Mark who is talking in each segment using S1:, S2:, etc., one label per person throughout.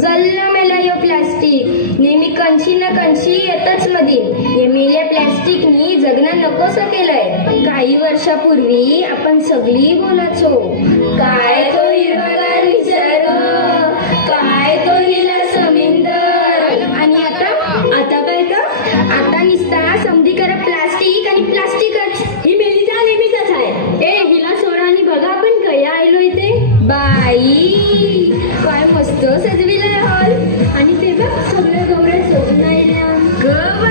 S1: जल्ल मेला यो प्लास्टिक. नेहमी कणशी ना कणशी येतच मधी. ये मेल्या प्लास्टिकनी जगणं नकोस केलंय. काही वर्षापूर्वी आपण सगळी बोलाचो काय तो
S2: Good.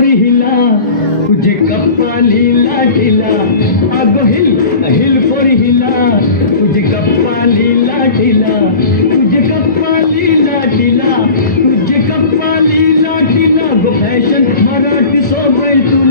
S2: गोरी
S3: हिला तुझे कप्पा लीला ढिला अग हिल हिल गोरी हिला तुझे कप्पा लीला ढिला तुझे कप्पा लीला ढिला तुझे कप्पा लीला ढिला गो फॅशन मराठी सोबत तुला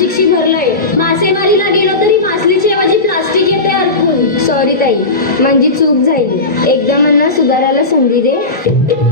S2: प्लास्टिकशी भरलंय. मासेमारीला गेलो तरी मासलीची ऐवजी प्लास्टिक येते अडकून
S1: सॉरी ताई म्हणजे चूक झाली. एकदा मला सुधारायला संधी दे.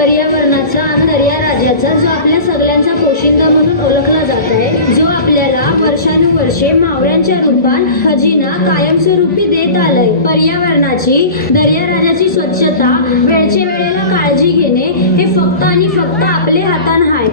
S2: पर्यावरणाचा आधार या राजाचा जो आपल्या सगळ्यांचा पोशिंदा म्हणून ओळखला जात आहे जो आपल्याला वर्षानुवर्षे मावळ्यांच्या रूपात खजिना कायमस्वरूपी देत आलाय. पर्यावरणाची दर्या राजाची स्वच्छता वेळच्या वेळेला काळजी घेणे हे फक्त आणि फक्त आपले हातान आहे